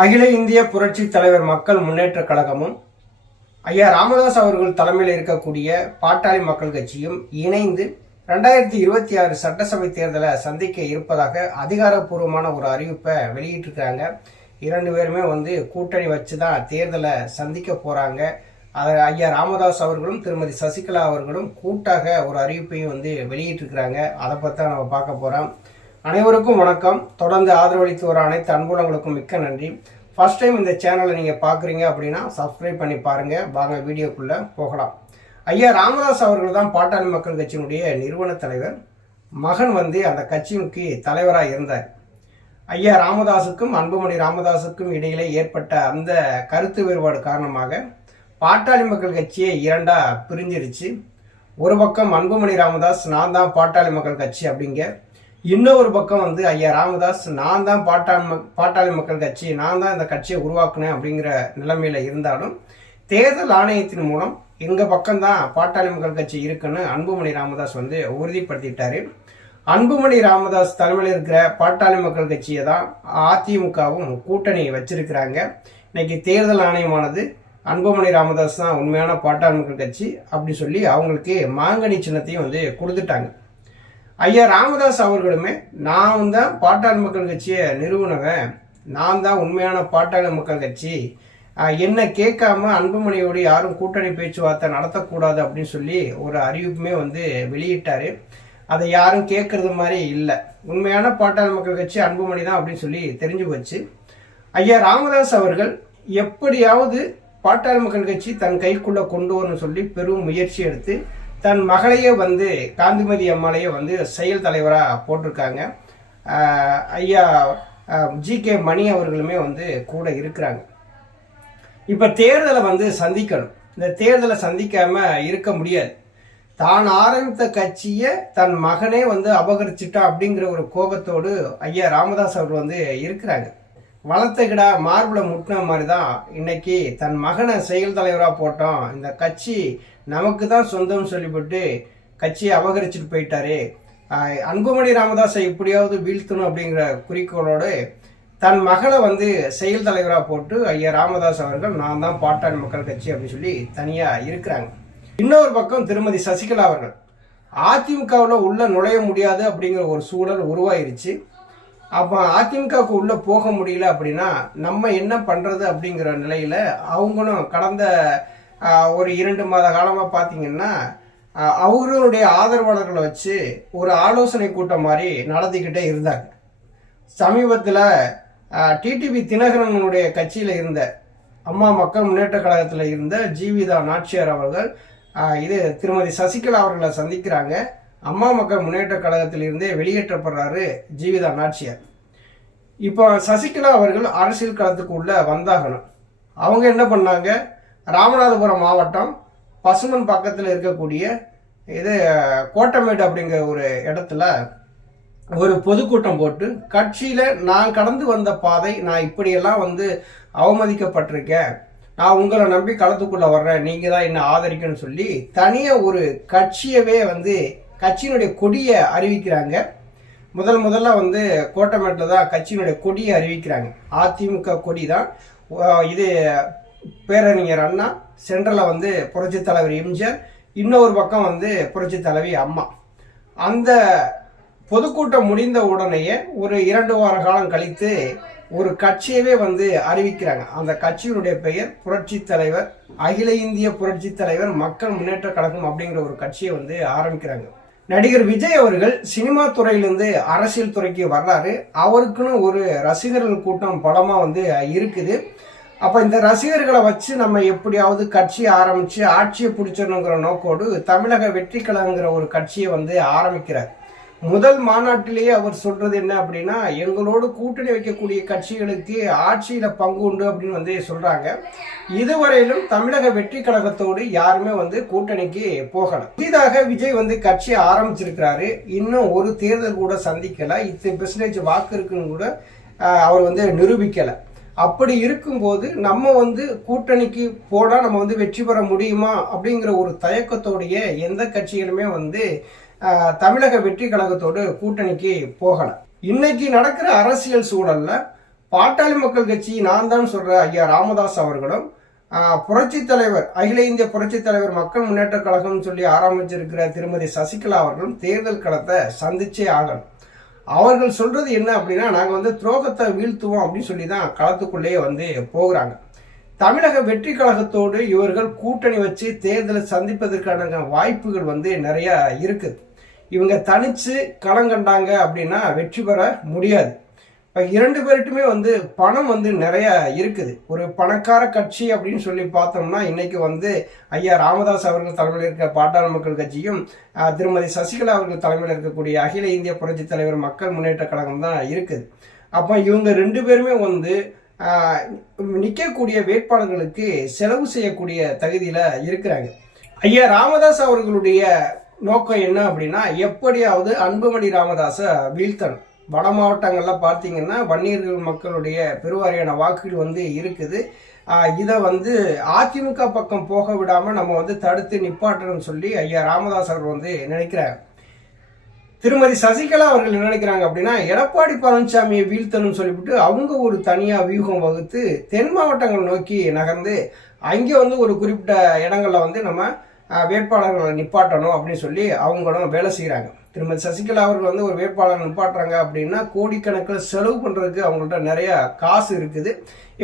அகில இந்திய புரட்சி தலைவர் மக்கள் முன்னேற்ற கழகமும் ஐயா ராமதாஸ் அவர்கள் தலைமையில் இருக்கக்கூடிய பாட்டாளி மக்கள் கட்சியும் இணைந்து 2026 சட்டசபை தேர்தலை சந்திக்க இருப்பதாக அதிகாரப்பூர்வமான ஒரு அறிவிப்பை வெளியிட்டிருக்காங்க. இரண்டு பேருமே கூட்டணி வச்சுதான் தேர்தலை சந்திக்க போறாங்க. ஐயா ராமதாஸ் அவர்களும் திருமதி சசிகலா அவர்களும் கூட்டாக ஒரு அறிவிப்பையும் வெளியிட்டிருக்கிறாங்க. அதை பற்றி நம்ம பார்க்க போறோம். அனைவருக்கும் வணக்கம். தொடர்ந்து ஆதரவளித்து வர அனைத்து அன்புலங்களுக்கும் மிக்க நன்றி. ஃபர்ஸ்ட் டைம் இந்த சேனலை நீங்கள் பார்க்குறீங்க அப்படின்னா சப்ஸ்கிரைப் பண்ணி பாருங்கள். வாங்க வீடியோக்குள்ளே போகலாம். ஐயா ராமதாஸ் அவர்கள் தான் பாட்டாளி மக்கள் கட்சியினுடைய நிறுவன தலைவர். மகன் அந்த கட்சிக்கு தலைவராக இருந்தார். ஐயா ராமதாஸுக்கும் அன்புமணி ராமதாஸுக்கும் இடையிலே ஏற்பட்ட அந்த கருத்து வேறுபாடு காரணமாக பாட்டாளி மக்கள் கட்சியை இரண்டா பிரிஞ்சிருச்சு. ஒரு பக்கம் அன்புமணி ராமதாஸ் நான் தான் பாட்டாளி மக்கள் கட்சி அப்படிங்க, இன்னொரு பக்கம் ஐயா ராமதாஸ் நான் தான் பாட்டாளி மக்கள் கட்சி, நான் தான் இந்த கட்சியை உருவாக்குனேன் அப்படிங்கிற நிலைமையில இருந்தாலும் தேர்தல் ஆணையத்தின் மூலம் எங்க பக்கம்தான் பாட்டாளி மக்கள் கட்சி இருக்குன்னு அன்புமணி ராமதாஸ் உறுதிப்படுத்திட்டாரு. அன்புமணி ராமதாஸ் தலைமையில் இருக்கிற பாட்டாளி மக்கள் கட்சியை தான் அதிமுகவும் கூட்டணி வச்சிருக்கிறாங்க. இன்னைக்கு தேர்தல் ஆணையமானது அன்புமணி ராமதாஸ் தான் உண்மையான பாட்டாளி மக்கள் கட்சி அப்படி சொல்லி அவங்களுக்கு மாங்கனி சின்னத்தையும் கொடுத்துட்டாங்க. ஐயா ராமதாஸ் அவர்களுமே நான் தான் பாட்டாளி மக்கள் கட்சியை நிறுவனவன், நான் தான் உண்மையான பாட்டாளி மக்கள் கட்சி, என்ன கேட்காம அன்புமணியோடு யாரும் கூட்டணி பேச்சுவார்த்தை நடத்தக்கூடாது அப்படின்னு சொல்லி ஒரு அறிவிப்புமே வெளியிட்டாரு. அதை யாரும் கேட்கறது மாதிரி இல்லை. உண்மையான பாட்டாளி மக்கள் கட்சி அன்புமணி தான் அப்படின்னு சொல்லி தெரிஞ்சு போச்சு. ஐயா ராமதாஸ் அவர்கள் எப்படியாவது பாட்டாளி மக்கள் கட்சி தன் கைக்குள்ள கொண்டு வரணும்னு சொல்லி பெரும் முயற்சி எடுத்து தன் மகளையே காந்திமதி அம்மாளையே செயல் தலைவராக போட்டிருக்காங்க. ஐயா ஜி.கே. மணி அவர்களுமே கூட இருக்கிறாங்க. இப்போ தேர்தலை சந்திக்கணும். இந்த தேர்தலை சந்திக்காம இருக்க முடியாது. தான் ஆரம்பித்த கட்சியை தன் மகனே அபகரிச்சுட்டா அப்படிங்கிற ஒரு கோபத்தோடு ஐயா ராமதாஸ் அவர்கள் இருக்கிறாங்க. வளர்த்த கிடா மார்பிள முட்டின மாதிரி தான் இன்னைக்கு தன் மகனை செயல் தலைவராக போட்டோம், இந்த கட்சி நமக்கு தான் சொந்தம் சொல்லிவிட்டு கட்சியை அபகரிச்சுட்டு போயிட்டாரு, அன்புமணி ராமதாஸை எப்படியாவது வீழ்த்தணும் அப்படிங்கிற குறிக்கோளோடு தன் மகளை செயல் தலைவராக போட்டு ஐயா ராமதாஸ் அவர்கள் நான் தான் பாட்டாளி மக்கள் கட்சி அப்படின்னு சொல்லி தனியாக இருக்கிறாங்க. இன்னொரு பக்கம் திருமதி சசிகலா அவர்கள் அதிமுகவில் உள்ள நுழைய முடியாது அப்படிங்கிற ஒரு சூழல் உருவாயிருச்சு. அப்போ அதிமுகவுக்கு உள்ள போக முடியல அப்படின்னா நம்ம என்ன பண்றது அப்படிங்கிற நிலையில அவங்களும் கடந்த ஒரு 2 மாத காலமா பாத்தீங்கன்னா அவர்களுடைய ஆதரவாளர்களை வச்சு ஒரு ஆலோசனை கூட்டம் மாதிரி நடத்திக்கிட்டே இருந்தாங்க. சமீபத்தில் டிடிவி தினகரனுடைய கட்சியில இருந்த அம்மா மக்கள் முன்னேற்ற கழகத்தில் இருந்த ஜீவிதா நாச்சியார் அவர்கள் திருமதி சசிகலா அவர்களை சந்திக்கிறாங்க. அம்மா மக்கள் முன்னேற்ற கழகத்தில் இருந்தே வெளியேற்றப்படுறாரு ஜீவிதா நாச்சியார். இப்போ சசிகலா அவர்கள் அரசியல் களத்துக்கு உள்ள வந்தாகணும். அவங்க என்ன பண்ணாங்க, ராமநாதபுரம் மாவட்டம் பசுமன் பக்கத்தில் இருக்கக்கூடிய கோட்டமேடு அப்படிங்கிற ஒரு இடத்துல ஒரு பொதுக்கூட்டம் போட்டு கட்சியில நான் கடந்து வந்த பாதை, நான் இப்படியெல்லாம் அவமதிக்கப்பட்டிருக்கேன், நான் உங்களை நம்பி களத்துக்குள்ள வர்றேன், நீங்க தான் என்ன ஆதரிக்கணும்னு சொல்லி தனியா ஒரு கட்சியவே கட்சியினுடைய கொடியை அறிவிக்கிறாங்க. முதல்ல கோட்டமேட்டில் தான் கட்சியினுடைய கொடியை அறிவிக்கிறாங்க. அதிமுக கொடி தான் இது. பேரறிஞர் அண்ணா, சென்ட்ரல்ல புரட்சி தலைவர் எம்ஜிஆர், இன்னொரு பக்கம் புரட்சி தலைவி அம்மா. அந்த பொதுக்கூட்டம் முடிந்த உடனேயே ஒரு 2 வார காலம் கழித்து ஒரு கட்சியவே அறிவிக்கிறாங்க. அந்த கட்சியினுடைய பெயர் புரட்சி தலைவர், அகில இந்திய புரட்சி தலைவர் மக்கள் முன்னேற்ற கழகம் அப்படிங்கிற ஒரு கட்சியை ஆரம்பிக்கிறாங்க. நடிகர் விஜய் அவர்கள் சினிமா துறையிலிருந்து அரசியல் துறைக்கு வர்றாரு. அவருக்குன்னு ஒரு ரசிகர்கள் கூட்டம் பலமா இருக்குது. அப்ப இந்த ரசிகர்களை வச்சு நம்ம எப்படியாவது கட்சியை ஆரம்பிச்சு ஆட்சியை பிடிச்சிடணுங்கிற நோக்கோடு தமிழக வெற்றி கழகங்கிற ஒரு கட்சியை ஆரம்பிக்கிறார். முதல் மாநாட்டிலேயே அவர் சொல்றது என்ன அப்படின்னா, எங்களோடு கூட்டணி வைக்கக்கூடிய கட்சிகளுக்கு ஆட்சியில பங்கு உண்டு அப்படின்னு சொல்றாங்க. இதுவரையிலும் தமிழக வெற்றி கழகத்தோடு யாருமே கூட்டணிக்கு போகல. புதிதாக விஜய் கட்சியை ஆரம்பிச்சிருக்கிறாரு. இன்னும் ஒரு தேர்தல் கூட சந்திக்கல. இத்தனை % வாக்கு இருக்குன்னு கூட அவர் நிரூபிக்கல. அப்படி இருக்கும்போது நம்ம கூட்டணிக்கு போனா நம்ம வெற்றி பெற முடியுமா அப்படிங்கிற ஒரு தயக்கத்தோடைய எந்த கட்சிகளுமே தமிழக வெற்றி கழகத்தோடு கூட்டணிக்கு போகல. இன்னைக்கு நடக்கிற அரசியல் சூழல்ல பாட்டாளி மக்கள் கட்சி நான் தான் சொல்ற ஐயா ராமதாஸ் அவர்களும் புரட்சி தலைவர் அகில இந்திய புரட்சி தலைவர் மக்கள் முன்னேற்ற கழகம் சொல்லி ஆரம்பிச்சிருக்கிற திருமதி சசிகலா அவர்களும் தேர்தல் களத்தை சந்திச்சே ஆகணும். அவர்கள் சொல்றது என்ன அப்படின்னா, நாங்க துரோகத்தை வீழ்த்துவோம் அப்படின்னு சொல்லி தான் களத்துக்குள்ளேயே போகிறாங்க. தமிழக வெற்றி கழகத்தோடு இவர்கள் கூட்டணி வச்சு தேர்தலை சந்திப்பதற்கான வாய்ப்புகள் நிறைய இருக்குது. இவங்க தனிச்சு களங்கண்டாங்க அப்படின்னா வெற்றி பெற முடியாது. இப்போ இரண்டு பேர்ட்டுமே பணம் நிறைய இருக்குது. ஒரு பணக்கார கட்சி அப்படின்னு சொல்லி பார்த்தோம்னா இன்னைக்கு ஐயா ராமதாஸ் அவர்கள் தலைமையில் இருக்க பாட்டாளி மக்கள் கட்சியும் திருமதி சசிகலா அவர்கள் தலைமையில் இருக்கக்கூடிய அகில இந்திய புரட்சி தலைவர் மக்கள் முன்னேற்ற கழகம் தான் இருக்குது. அப்போ இவங்க ரெண்டு பேருமே நிற்கக்கூடிய வேட்பாளர்களுக்கு செலவு செய்யக்கூடிய தகுதியில இருக்கிறாங்க. ஐயா ராமதாஸ் அவர்களுடைய நோக்கம் என்ன அப்படின்னா, எப்படியாவது அன்புமணி ராமதாஸை வீழ்த்தணும். வட மாவட்டங்கள்ல பார்த்தீங்கன்னா வன்னியர்கள் மக்களுடைய பெருவாரியான வாக்குகள் இருக்குது. இதை அதிமுக பக்கம் போக விடாம நம்ம தடுத்து நிப்பாட்டணும்னு சொல்லி ஐயா ராமதாஸ் அவர்கள் நினைக்கிறாங்க. திருமதி சசிகலா அவர்கள் நினைக்கிறாங்க அப்படின்னா, எடப்பாடி பழனிசாமியை வீழ்த்தணும்னு சொல்லிவிட்டு அவங்க ஒரு தனியா வியூகம் வகுத்து தென் மாவட்டங்கள் நோக்கி நகர்ந்து அங்கே ஒரு குறிப்பிட்ட இடங்கள்ல நம்ம வேட்பாளர்களை நிப்பாட்டணும் அப்படின்னு சொல்லி அவங்களும் வேலை செய்யறாங்க. திருமதி சசிகலா அவர்கள் ஒரு வேட்பாளர் நிப்பாட்டுறாங்க அப்படின்னா கோடிக்கணக்கில் செலவு பண்றதுக்கு அவங்கள்ட்ட நிறைய காசு இருக்குது.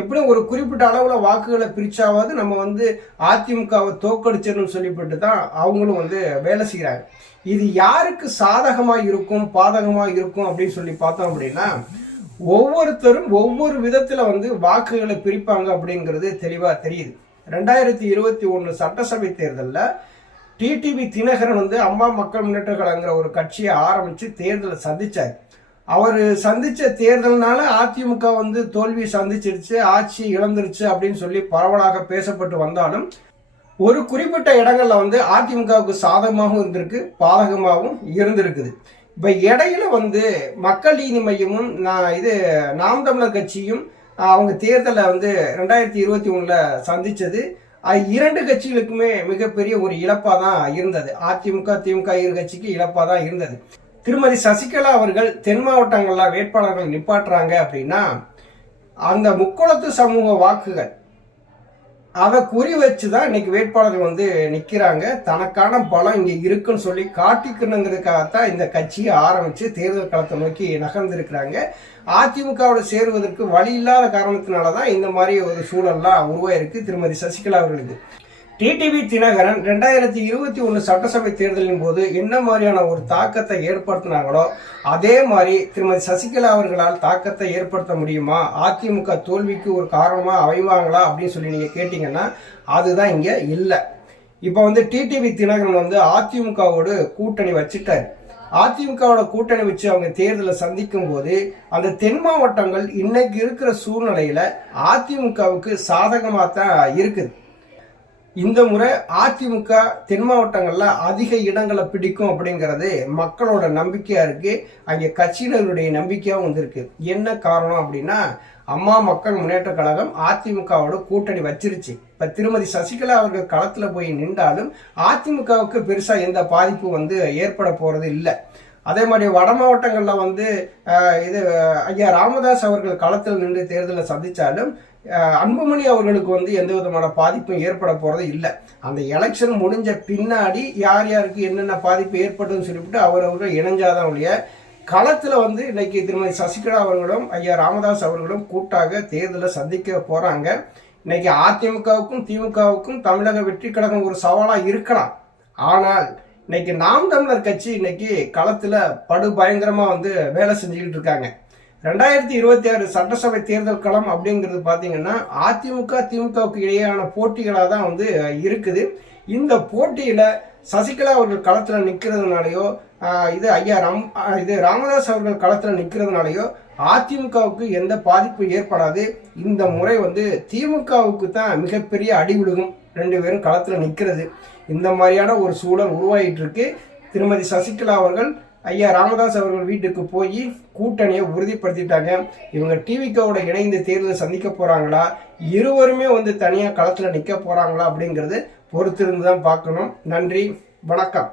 எப்படியும் ஒரு குறிப்பிட்ட அளவுல வாக்குகளை பிரிச்சாவது நம்ம அதிமுகவை தோக்கடிச்சிடணும்னு சொல்லிவிட்டு தான் அவங்களும் வேலை செய்யறாங்க. இது யாருக்கு சாதகமா இருக்கும் பாதகமா இருக்கும் அப்படின்னு சொல்லி பார்த்தோம் அப்படின்னா, ஒவ்வொருத்தரும் ஒவ்வொரு விதத்துல வாக்குகளை பிரிப்பாங்க அப்படிங்கிறது தெளிவா தெரியுது. 2021 சட்டசபை தேர்தலில் டிடிவி தினகரன் அம்மா மக்கள் முன்னேற்ற கழகங்கிற ஒரு கட்சியை ஆரம்பிச்சு தேர்தலை சந்திச்சார். அவர் சந்திச்ச தேர்தல்னால அதிமுக தோல்வி சந்திச்சிருச்சு, ஆட்சி இழந்துருச்சு அப்படின்னு சொல்லி பரவலாக பேசப்பட்டு வந்தாலும் ஒரு குறிப்பிட்ட இடங்கள்ல அதிமுகவுக்கு சாதகமாகவும் இருந்திருக்கு, பாதகமாகவும் இருந்திருக்குது. இப்ப இடையில மக்கள் நீதி மையமும் நாம் தமிழர் கட்சியும் அவங்க தேர்தலை 2021 சந்திச்சது இரண்டு கட்சிகளுக்குமே மிகப்பெரிய ஒரு இழப்பா தான் இருந்தது. அதிமுக திமுக இரு கட்சிக்கு இழப்பா தான் இருந்தது. திருமதி சசிகலா அவர்கள் தென் மாவட்டங்கள்ல வேட்பாளர்கள் நிப்பாட்டுறாங்க அப்படின்னா அந்த முக்குளத்து சமூக வாக்குகள் அதை குறி வச்சுதான் இன்னைக்கு வேட்பாளர்கள் நிக்கிறாங்க. தனக்கான பலம் இங்க இருக்குன்னு சொல்லி காட்டிக்கணுங்கிறதுக்காகத்தான் இந்த கட்சியை ஆரம்பிச்சு தேர்தல் களத்தை நோக்கி நகர்ந்திருக்கிறாங்க. அதிமுகவோட சேருவதற்கு வழி இல்லாத காரணத்தினாலதான் இந்த மாதிரி ஒரு சூழல்லாம் உருவாயிருக்கு திருமதி சசிகலா அவர்களுக்கு. டிடிவி தினகரன் 2021 சட்டசபை தேர்தலின் போது என்ன மாதிரியான ஒரு தாக்கத்தை ஏற்படுத்தினாங்களோ அதே மாதிரி திருமதி சசிகலா அவர்களால் தாக்கத்தை ஏற்படுத்த முடியுமா, அதிமுக தோல்விக்கு ஒரு காரணமா அமைவாங்களா அப்படின்னு சொல்லி நீங்க கேட்டீங்கன்னா அதுதான் இங்க இல்லை. இப்ப டிடிவி தினகரன் அதிமுகவோடு கூட்டணி வச்சுட்டாரு. அதிமுகவோட கூட்டணி வச்சு அவங்க தேர்தலை சந்திக்கும் போது அந்த தென் மாவட்டங்கள் இன்னைக்கு இருக்கிற சூழ்நிலையில அதிமுகவுக்கு சாதகமா தான் இருக்குது. இந்த முறை அதிமுக தென் மாவட்டங்கள்ல அதிக இடங்களை பிடிக்கும் அப்படிங்கிறது மக்களோட நம்பிக்கையா இருக்கு. அங்கே கட்சியினருடைய நம்பிக்கையாவும் வந்திருக்கு. என்ன காரணம் அப்படின்னா, அம்மா மக்கள் முன்னேற்ற கழகம் அதிமுகவோட கூட்டணி வச்சிருச்சு. இப்ப திருமதி சசிகலா அவர்கள் களத்துல போய் நின்றாலும் அதிமுகவுக்கு பெருசா எந்த பாதிப்பு ஏற்பட போறது இல்லை. அதே மாதிரி வட மாவட்டங்கள்ல ஐயா ராமதாஸ் அவர்கள் களத்தில் நின்று தேர்தலை சந்திச்சாலும் அன்புமணி அவர்களுக்கு எந்த விதமான பாதிப்பும் ஏற்பட போறது இல்லை. அந்த எலெக்ஷன் முடிஞ்ச பின்னாடி யார் யாருக்கு என்னென்ன பாதிப்பு ஏற்பட்டதுன்னு சொல்லிவிட்டு அவர்கள் இணைஞ்சாதான் ஒழிய களத்துல இன்னைக்கு திருமதி சசிகலா அவர்களும் ஐயா ராமதாஸ் அவர்களும் கூட்டாக தேர்தலை சந்திக்க போறாங்க. இன்னைக்கு அதிமுகவுக்கும் திமுகவுக்கும் தமிழக வெற்றி கழகம் ஒரு சவாலா இருக்கலாம். ஆனால் இன்னைக்கு நாம் தமிழர் கட்சி இன்னைக்கு களத்துல படு பயங்கரமா வேலை செஞ்சுக்கிட்டு இருக்காங்க. 2026 சட்டசபை தேர்தல் களம் அப்படிங்கிறது பாத்தீங்கன்னா அதிமுக திமுகவுக்கு இடையேயான போட்டிகளாக தான் இருக்குது. இந்த போட்டியில சசிகலா அவர்கள் களத்துல நிக்கிறதுனாலயோ ராமதாஸ் அவர்கள் களத்துல நிக்கிறதுனாலயோ அதிமுகவுக்கு எந்த பாதிப்பு ஏற்படாது. இந்த முறை திமுகவுக்கு தான் மிகப்பெரிய அடி விழுகும் ரெண்டு பேரும் களத்துல நிக்கிறது. இந்த மாதிரியான ஒரு சூழல் உருவாயிட்டு இருக்கு. திருமதி சசிகலா அவர்கள் ஐயா ராமதாஸ் அவர்கள் வீட்டுக்கு போய் கூட்டணியை உறுதிப்படுத்திட்டாங்க. இவங்க டிவிக்கோட இணைந்து தேர்தலை சந்திக்க போறாங்களா, இருவருமே தனியா களத்துல நிக்க போறாங்களா அப்படிங்கறது பொறுத்திருந்து தான் பார்க்கணும். நன்றி, வணக்கம்.